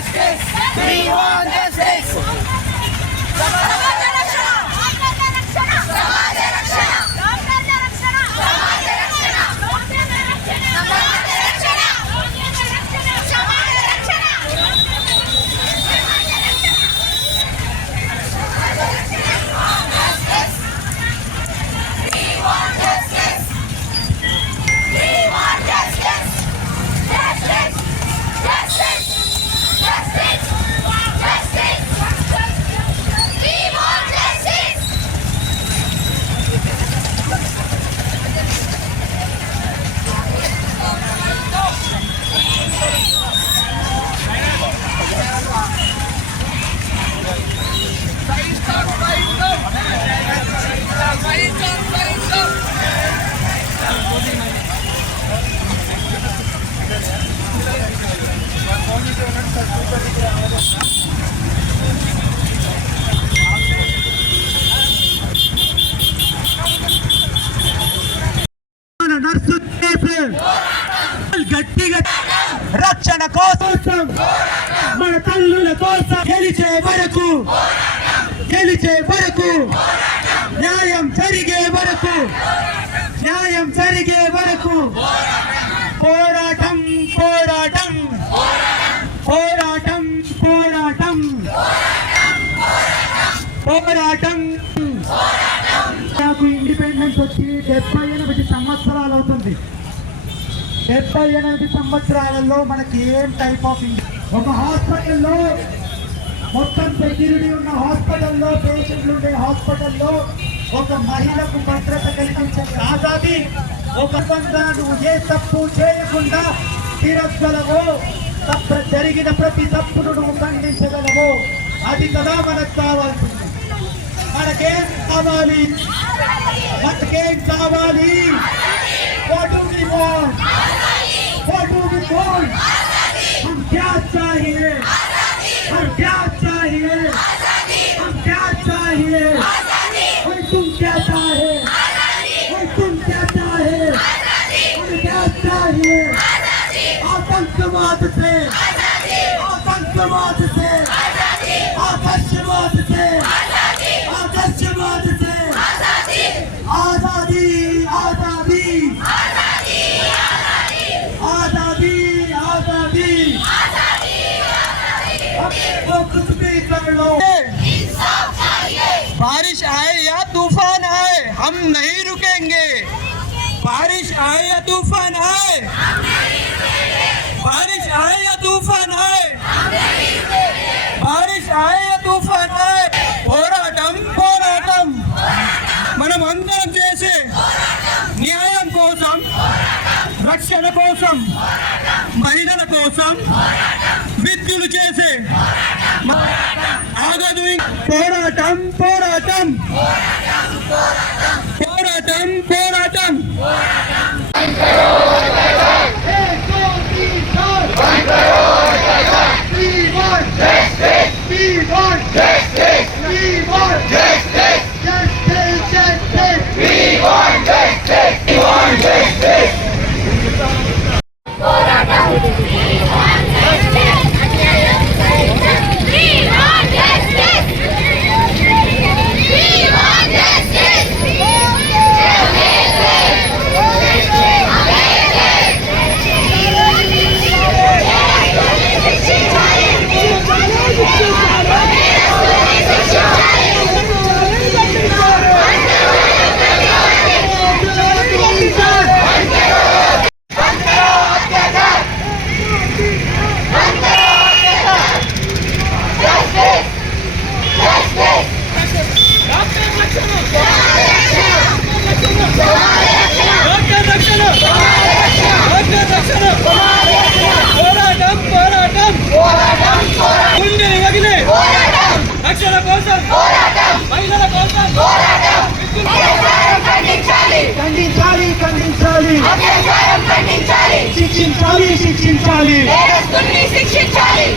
justice. We want justice. గట్టిగా రక్షణ కోసం మన తల్లుల కోసం గెలిచే వరకు న్యాయం జరిగే వరకు పోరాటం నాకు ఇండిపెండెన్స్ వచ్చి 78 సంవత్సరాలు అవుతుంది. 78 సంవత్సరాలలో మనకి ఏం టైప్ ఆఫ్ ఒక హాస్పిటల్లో మొత్తం సెక్యూరిటీ ఉన్న హాస్పిటల్లో, పేషెంట్లు ఉండే హాస్పిటల్లో ఒక మహిళకు భద్రత కల్పించే ఆజాదీ, ఒక నువ్వు ఏ తప్పు చేయకుండా తిరగలవో, జరిగిన ప్రతి తప్పును నువ్వు ఖండించగలవో, అది కదా మనకు కావాల్సింది. మనకేం కావాలి? What do we want? हम क्या चाहिए? तुम क्या चाहे? हमें क्या चाहिए? आतंकवाद से आजादी वो कुछ भी कर लो। बारिश आए या तूफान आए, हम नहीं रुकेंगे। बारिश आए या तूफान आए, बारिश आए या तूफान आए, बारिश आए या तूफान आए, పోరాటం మనం అందరం చేసే న్యాయం కోసం, రక్షణ కోసం, మహిళల కోసం, విద్యులు చేసే ఆగదు పోరాటం.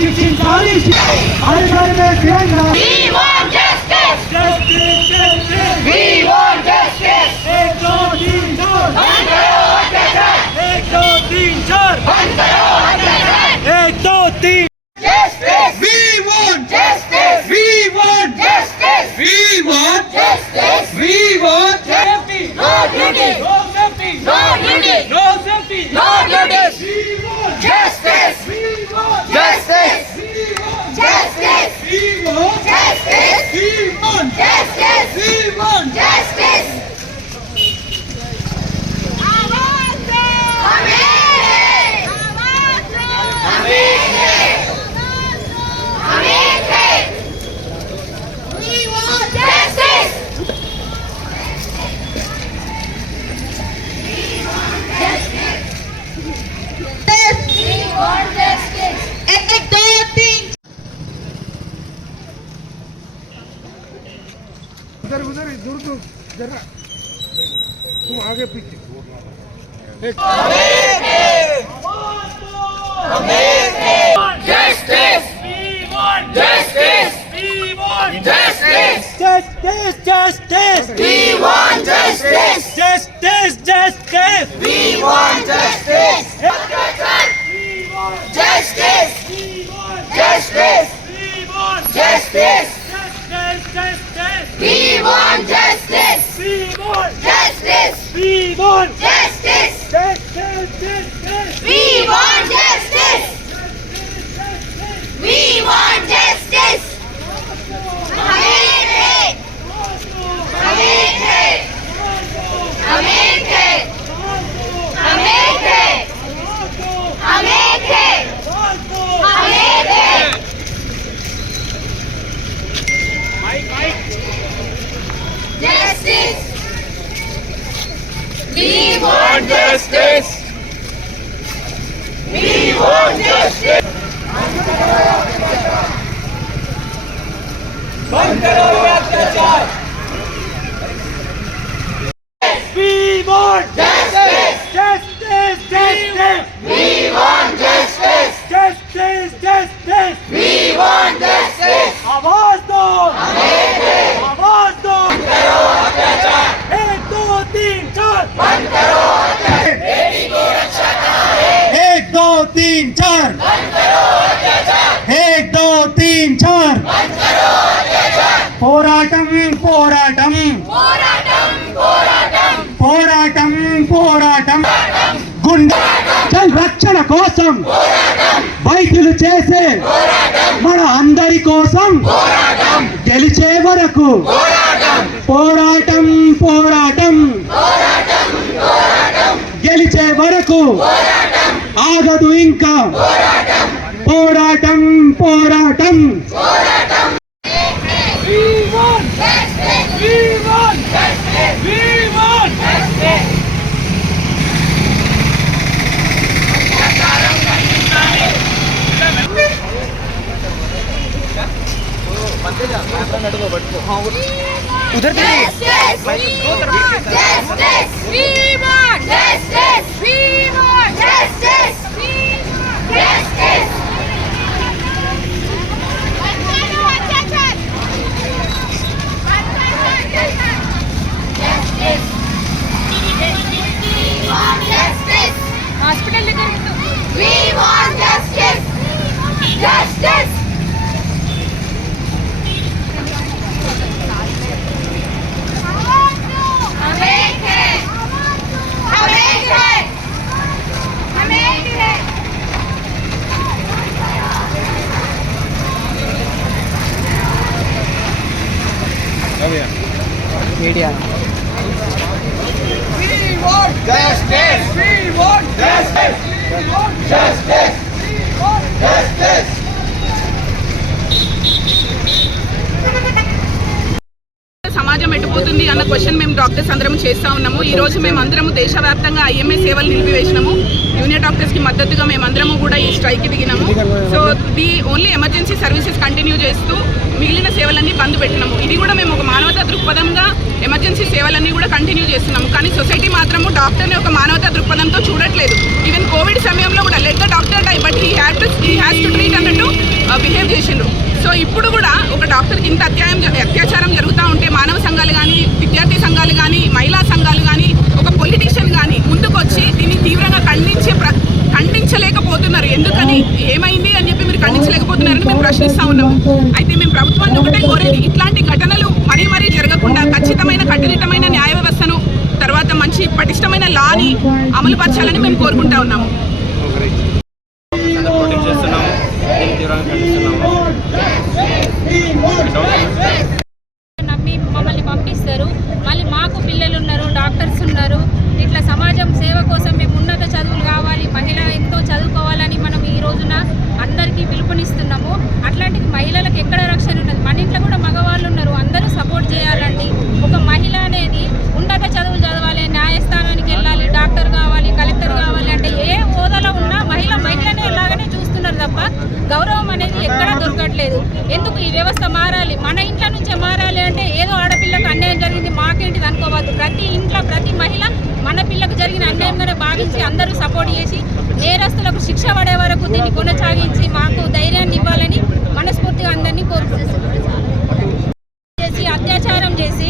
शिक्षिंचाली हर घर में तिरंगा We want justice We want justice 1 2 3 4 बंद करो अत्याचार 1 2 3 4 बंद करो अत्याचार 1 2 3 Justice want justice, we want justice. We want justice. We want justice. एक दो तीन उधर उधर दूर दूर जरा तुम आगे पीछे justice we want justice we want justice justice, justice, we want justice justice, justice. we want justice justice justice justice we want justice justice we want justice we want justice we want justice justice we want justice we want justice बंद करो ये अत्याचार we want justice Justice, justice, we want justice justice, justice. we want justice आवाज दो, आवाज दो. एक दो तीन चार. बंद करो अत्याचार बेटी को रक्षा कहाँ है एक दो तीन चार. बंद करो अत्याचार एक दो तीन चार. बंद करो अत्याचार పోరాటం పోరాటం పోరాటం పోరాటం పోరాటం పోరాటం గుండె రక్షణ కోసం వైద్యులు చేసే మన అందరి కోసం గెలిచే వరకు పోరాటం పోరాటం గెలిచే వరకు ఆగదు ఇంకా పోరాటం పోరాటం we want justice we want justice we want justice उधर justice, we want justice, we want justice, we want justice, we want justice. Hospital we want justice, justice. Media we want justice we want justice we want justice we want justice సమాజం ఎటుపోతుంది అన్న question మేము doctors అందరం చేస్తూ ఉన్నాము. ఈ రోజు మేము అందరము దేశవ్యాప్తంగా ఐఎంఏ సేవలు నిలిపివేసినాము. జూనియర్ డాక్టర్స్కి మద్దతుగా మేమందరము కూడా ఈ స్ట్రైక్కి దిగినాము. So the only emergency services continue చేస్తూ మిగిలిన సేవలన్నీ బంద్ పెట్టినాము. ఇది కూడా మేము ఒక మానవతా దృక్పథంగా ఎమర్జెన్సీ సేవలన్నీ కూడా కంటిన్యూ చేస్తున్నాము. కానీ సొసైటీ మాత్రము డాక్టర్ని ఒక మానవతా దృక్పథంతో చూడట్లేదు. ఈవెన్ కోవిడ్ సమయంలో కూడా let the doctor die but he has to treat అన్నట్టు బిహేవ్ చేసిండ్రు. సో ఇప్పుడు కూడా ఒక డాక్టర్కి ఇంత అత్యాచారం జరుగుతూ ఉంటే మానవ సంఘాలు కానీ, విద్యార్థి సంఘాలు కానీ, మహిళా సంఘాలు కానీ, ఒక పొలిటీషియన్ కానీ ముందుకొచ్చి దీన్ని తీవ్రంగా ఖండించలేకపోతున్నారు. ఎందుకని, ఏమైంది అని చెప్పి మీరు ఖండించలేకపోతున్నారని మేము ప్రశ్నిస్తూ ఉన్నాము. అయితే మేము ప్రభుత్వాన్ని ఒకటే కోరేది, ఇట్లాంటి ఘటనలు మరీ జరగకుండా ఖచ్చితమైన కట్టుదిట్టమైన న్యాయ వ్యవస్థను, తర్వాత మంచి పటిష్టమైన లాని అమలు పరచాలని మేము కోరుకుంటా ఉన్నాము. నా డాక్టర్స్ ఉన్నారు. ఇట్లా సమాజం సేవ కోసం మేము ఉన్నత చదువులు కావాలి, మహిళ ఎంతో చదువుకోవాలని మనం ఈ రోజున అందరికీ పిలుపునిస్తున్నాము. అట్లాంటిది మహిళలకు ఎక్కడ రక్షణ ఉన్నది? మన ఇంట్లో కూడా మగవాళ్ళు ఉన్నారు, అందరూ సపోర్ట్ చేయాలండి. ఒక మహిళ అనేది ఉన్నత చదువులు చదవాలి, న్యాయస్థానానికి వెళ్ళాలి, డాక్టర్ కావాలి, కలెక్టర్ కావాలి అంటే ఏ హోదాలో ఉన్నా మహిళనే ఎలాగనే చూస్తున్నారు తప్ప గౌరవం అనేది ఎక్కడా దొరకట్లేదు. ఎందుకు ఈ వ్యవస్థ మారాలి? మన ఇంట్లో నుంచే మారాలి. అంటే ఏదో ఆడపిల్లకు అన్యాయం జరిగింది మాకేంటిది అనుకోవద్దు. ప్రతి ఇంట్లో ప్రతి మహిళ మన పిల్లకు జరిగిన అన్యాయంగానే భావించి అందరూ సపోర్ట్ చేసి నేరస్తులకు శిక్ష పడే వరకు దీన్ని కొనసాగించి మాకు ధైర్యాన్ని ఇవ్వాలని మనస్ఫూర్తిగా అందరినీ కోరుకుంటున్నాం. అత్యాచారం చేసి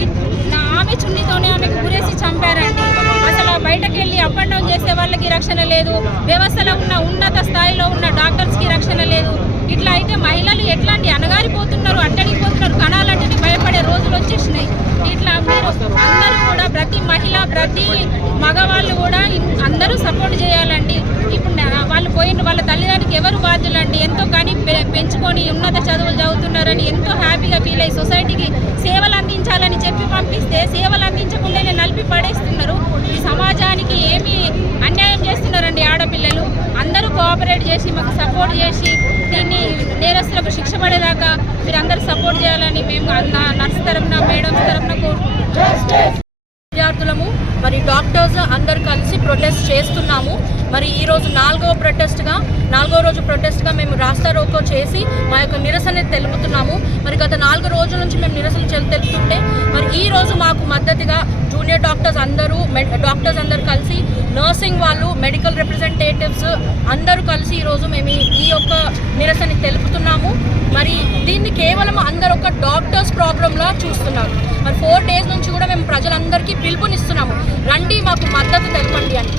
ఆమె చున్నీతోనే ఆమెకు గురేసి చంపారండి. అసలు బయటకు వెళ్ళి అప్ అండ్ డౌన్ చేసే వాళ్ళకి రక్షణ లేదు, వ్యవస్థలో ఉన్న ఉన్నత స్థాయిలో ఉన్న డాక్టర్స్కి రక్షణ లేదు. ఇట్లా అయితే మహిళలు ఎట్లాంటి అణగారిపోతున్నారు, అట్టడిపోతున్నారు, కణాలంటే భయపడే రోజులు వచ్చేసినాయి. ఇట్లా మీరు అందరూ కూడా ప్రతి మహిళ ప్రతి మగవాళ్ళు కూడా అందరూ సపోర్ట్ చేయాలండి. ఇప్పుడు వాళ్ళు పోయిన వాళ్ళ తల్లిదండ్రులకి ఎవరు బాధ్యులండి? ఎంతో కానీ పెంచుకొని ఉన్నత చదువులు చదువుతున్నారని ఎంతో హ్యాపీగా ఫీల్ అయ్యి సొసైటీకి సేవలు అందించాలని చెప్పి పంపిస్తే సేవలు అందించకుండానే నలిపి పడేస్తున్నారు. ఈ సమాజానికి ఏమి అన్యాయం చేస్తున్నారండి ఆడపిల్లలు. అందరూ కోఆపరేట్ చేసి మాకు సపోర్ట్ చేసి దీన్ని నేరస్తులకు శిక్ష పడేదాకా మీరు అందరూ సపోర్ట్ చేయాలని మేము నర్స్ తరఫున మేడమ్స్ తరఫున కోరుకుంటున్నాము. విద్యార్థులము మరి డాక్టర్స్ అందరు కలిసి ప్రొటెస్ట్ చేస్తున్నాము. మరి ఈరోజు నాలుగో రోజు ప్రొటెస్ట్గా మేము రాస్తా రోకో చేసి మా యొక్క నిరసన తెలుపుతున్నాము. మరి గత 4 రోజుల నుంచి మేము నిరసన తెలుపుతుంటే మరి ఈ రోజు మాకు మద్దతుగా జూనియర్ డాక్టర్స్ అందరూ కలిసి నర్సింగ్ వాళ్ళు, మెడికల్ రిప్రజెంటేటివ్స్ అందరూ కలిసి ఈరోజు మేము ఈ యొక్క నిరసన తెలుపుతున్నాము. మరి దీన్ని కేవలం అందరూ ఒక డాక్టర్స్ ప్రాబ్లంలా చూస్తున్నారు. మరి 4 days నుంచి కూడా మేము ప్రజలందరికీ పిలుపునిస్తున్నాము, రండి మాకు మద్దతు తెలపండి అని.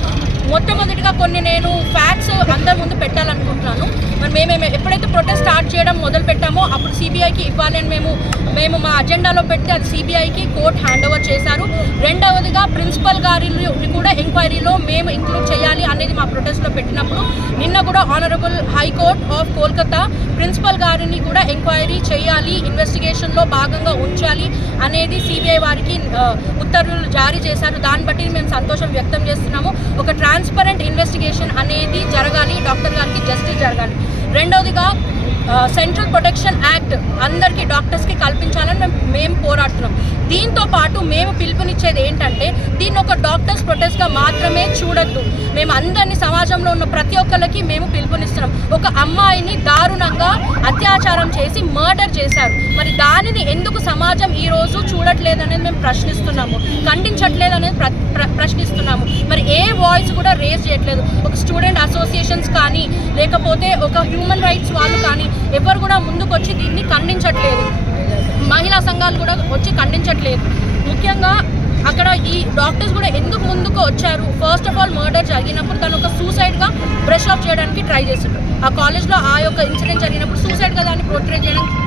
మొట్టమొదటిగా కొన్ని నేను ఫ్యాక్ట్స్ అందరి ముందు పెట్టాలనుకుంటున్నాను. మరి మేము ఎప్పుడైతే ప్రొటెస్ట్ స్టార్ట్ చేయడం మొదలు పెట్టామో అప్పుడు సిబిఐకి ఇవ్వాలి అని మేము మా అజెండాలో పెడితే అది సిబిఐకి కోర్టు హ్యాండ్ ఓవర్ చేశారు. రెండవదిగా ప్రిన్సిపల్ గారిని కూడా ఎంక్వైరీలో మేము ఇంక్లూడ్ చేయాలి అనేది మా ప్రొటెస్ట్లో పెట్టినప్పుడు నిన్న కూడా honourable high court of Kolkata principal గారిని కూడా ఎంక్వైరీ చేయాలి, ఇన్వెస్టిగేషన్లో భాగంగా ఉంచాలి అనేది సిబిఐ వారికి ఉత్తర్వులు జారీ చేశారు. దాన్ని బట్టి మేము సంతోషం వ్యక్తం చేస్తున్నాము. ఒక ట్రాన్స్పరెంట్ ఇన్వెస్టిగేషన్ అనేది జరగాలి, డాక్టర్ గారికి జస్టిస్ జరగాలి. రెండవదిగా సెంట్రల్ ప్రొటెక్షన్ యాక్ట్ అందరికీ డాక్టర్స్కి కల్పించాలని మేము పోరాడుతున్నాం. దీంతో పాటు మేము పిలుపునిచ్చేది ఏంటంటే దీన్ని ఒక డాక్టర్స్ ప్రొటెస్ట్గా మాత్రమే చూడొద్దు. మేము అందరినీ సమాజంలో ఉన్న ప్రతి ఒక్కరికి మేము పిలుపునిస్తున్నాం. ఒక అమ్మాయిని దారుణంగా అత్యాచారం చేసి మర్డర్ చేశారు. మరి దానిని ఎందుకు సమాజం ఈరోజు చూడట్లేదనేది మేము ప్రశ్నిస్తున్నాము, ఖండించట్లేదనేది ప్రశ్నిస్తున్నాము. మరి ఏ వాయిస్ కూడా రేజ్ చేయట్లేదు. ఒక స్టూడెంట్ అసోసియేషన్స్ కానీ లేకపోతే ఒక హ్యూమన్ రైట్స్ వాళ్ళు కానీ ఎవరు కూడా ముందుకు వచ్చి దీన్ని ఖండించట్లేదు. మహిళా సంఘాలు కూడా వచ్చి ఖండించట్లేదు. ముఖ్యంగా అక్కడ ఈ డాక్టర్స్ కూడా ఎందుకు ముందుకు వచ్చారు? ఫస్ట్ ఆఫ్ ఆల్ మర్డర్ జరిగినప్పుడు తను ఒక సూసైడ్గా బ్రష్ ఆఫ్ చేయడానికి ట్రై చేశారు. ఆ కాలేజ్లో ఆ యొక్క ఇన్సిడెంట్ జరిగినప్పుడు సూసైడ్గా దాన్ని పోర్ట్రే చేయడానికి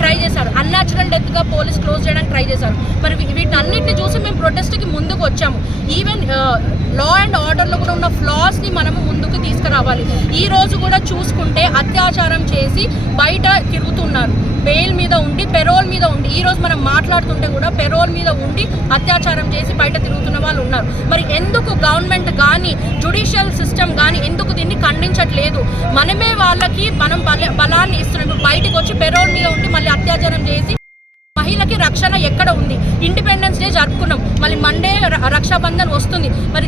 ట్రై చేశారు. అన్యాచురల్ డెత్గా పోలీస్ క్లోజ్ చేయడానికి ట్రై చేశారు. మరి వీటన్నిటిని చూసి మేము ప్రొటెస్ట్కి ముందుకు వచ్చాము. ఈవెన్ లా అండ్ ఆర్డర్లో కూడా ఉన్న ఫ్లాస్ని మనము ముందుకు తీసుకురావాలి. ఈ రోజు కూడా చూసుకుంటే అత్యాచారం చేసి బయట తిరుగుతున్నారు, బెయిల్ మీద ఉండి పెరోల్ మీద ఉండి. ఈరోజు మనం మాట్లాడుతుంటే కూడా పెరోల్ మీద ఉండి అత్యాచారం చేసి బయట తిరుగుతున్న వాళ్ళు ఉన్నారు. మరి ఎందుకు గవర్నమెంట్ కానీ జ్యుడిషియల్ సిస్టమ్ కానీ ఎందుకు దీన్ని ఖండించట్లేదు? మనమే వాళ్ళకి మనం బలాన్ని ఇస్తున్నాం. బయటకు వచ్చి పెరోల్ మీద ఉండి మళ్ళీ అత్యాచారం చేసి మహిళకి రక్షణ ఎక్కడ ఉంది? ఇండిపెండెన్స్ డే జరుపుకున్నాం, మళ్ళీ మండే రక్షాబంధన్ వస్తుంది. మరి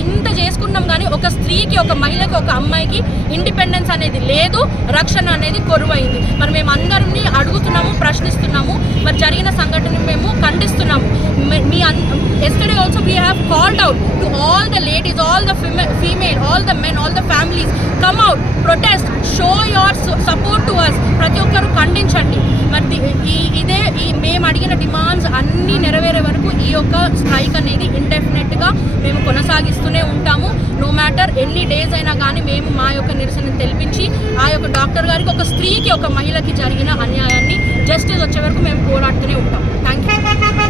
ఇంత చేసుకున్నాం కానీ ఒక స్త్రీకి, ఒక మహిళకి, ఒక అమ్మాయికి ఇండిపెండెన్స్ అనేది లేదు, రక్షణ అనేది కొరువైంది. మరి మేము అందరినీ అడుగుతున్నాము, ప్రశ్నిస్తున్నాము. మరి జరిగిన సంఘటనని మేము ఖండిస్తున్నాము. Yesterday also we have called out to all the ladies, all the female, all the men, all the families, come out, protest, show your support to us. ప్రతి ఒక్కరు ఖండించండి. మరి ఇదే మేము అడిగిన డిమాండ్స్ అన్నీ నెరవేరే వరకు ఈ యొక్క స్ట్రైక్ అనేది ఇండెఫినెట్గా మేము కొనసాగిస్తూనే ఉంటాము. నో మ్యాటర్ ఎన్ని డేస్ అయినా కానీ మేము మా యొక్క నిరసన తెలిపించి ఆ యొక్క డాక్టర్ గారికి, ఒక స్త్రీకి, ఒక మహిళకి జరిగిన అన్యాయాన్ని జస్టిస్ వచ్చే వరకు మేము పోరాడుతూనే ఉంటాం. Thank you.